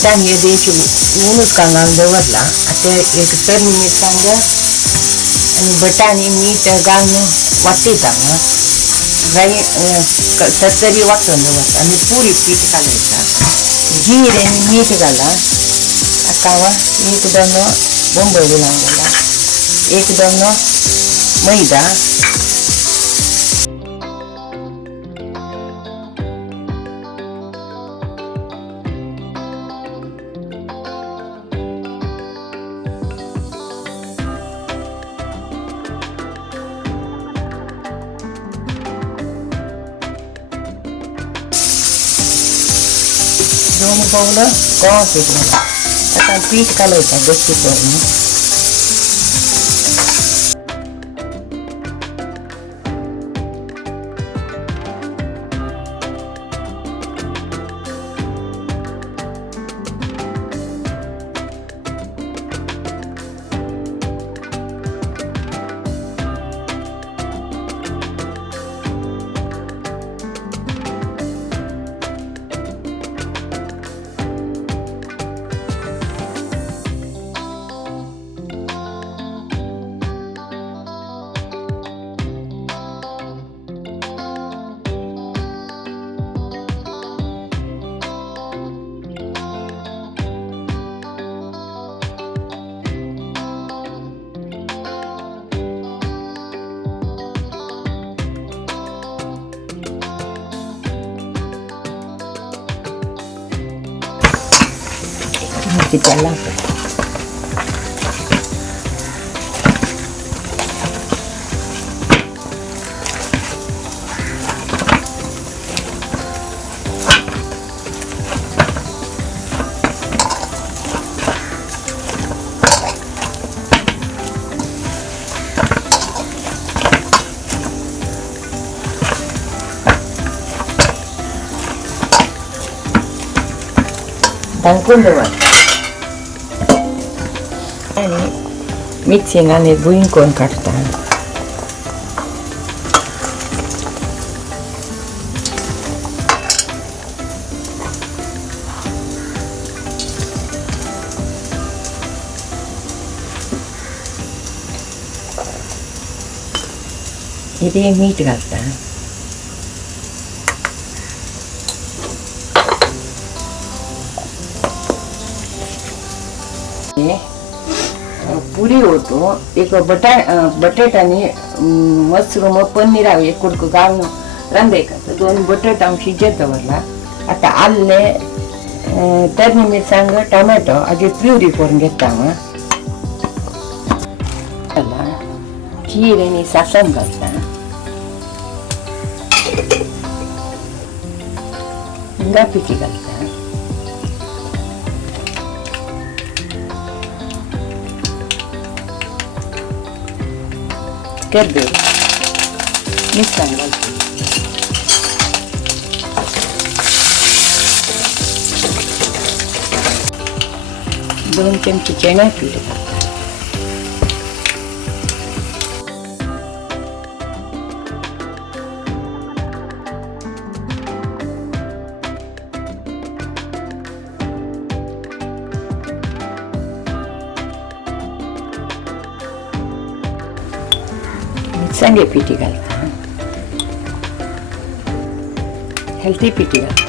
बटाणी द्यायची ऊनच कांगाळून दवरला आता एक तरणी मिरसांग आणि बटाणी मीठ घालून वाटतात जाई तरतरी वाटून दवरता आणि पुरी पीठ घालायचा जिरे आणि मीठ घाला कावा एक दोन बोंबळी लावलेला एक दोन मैदा दोन पावलं गव्हा पीठ घाला आता पीठ घालायचं गच्ची करून त्याला दाखवून देवा मिक्सिंग आणि बुईंग करून काढता इथे मीठ घालता पुरी होतो एक बटाट्याने मशरूम पनीर हवे एक कुडक घालून रांधायचं दोन बटाटा शिजत वरला आता आले तरणी मिरसांग टोमॅटो अशी प्युरी करून घेता जीरे आणि सासण घालता हिंगा पिठी घालता करदे मिरसांग घालता दोन चमचे चणा पीठ घालता संगे पिठी घालता हेल्थी पिठी घालता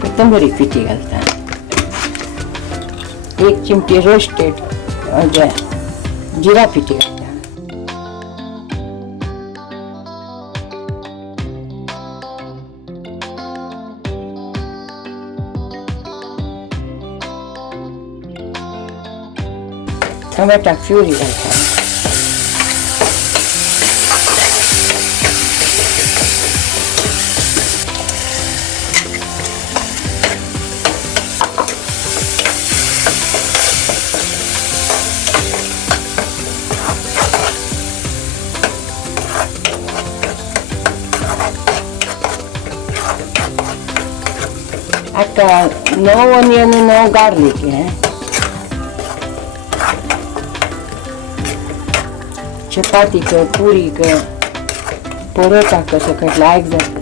कोथिंबीर पिठी घालता एक चिमटी रोस्टेड जिरा पिठी घालता टोमॅटो प्युरी घालता आता नो ऑनियन नो गार्लिक है चपाती क पुरी क परोटा कसं कट लायक जात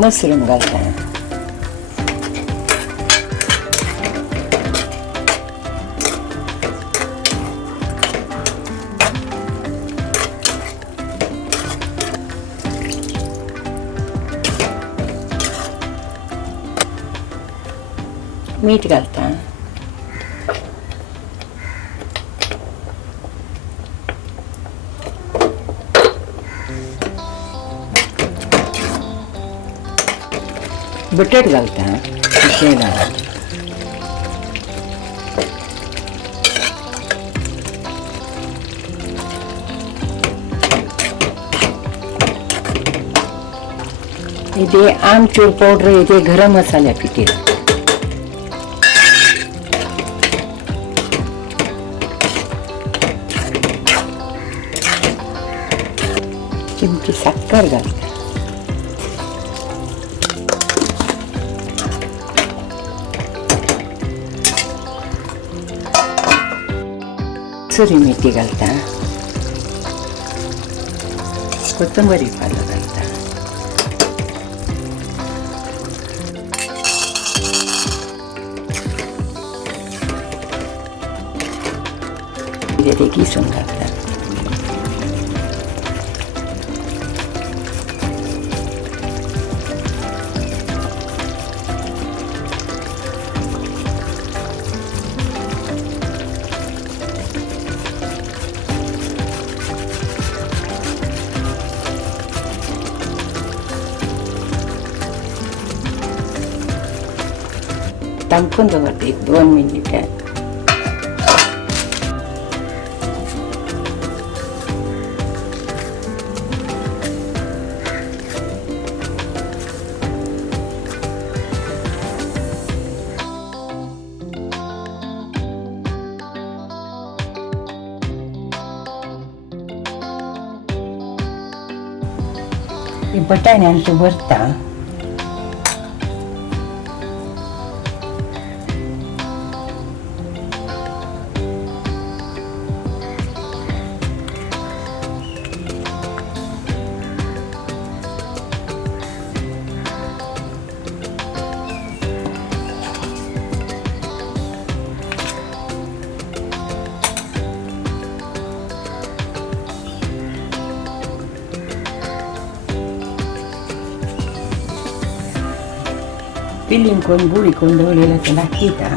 मशरूम घालता मीठ घालता बटाट घालता शेंगा इथे आमचूर पावडर इथे गरम मसाला पिठी चिमटी साखर घालता कसुरी मेथी घालता कोथिंबीर पालो घालता इथे किसून घालता तांपून दवरते 2 मिनिटं बटाण्यांचं भरता Pillin con buri con dove la tonacchita.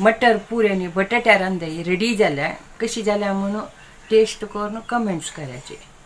मटर पुरी आणि बटाट्या रांदई रेडी झाल्या कशी झाल्या म्हणून टेस्ट करून कमेंट्स करायचे.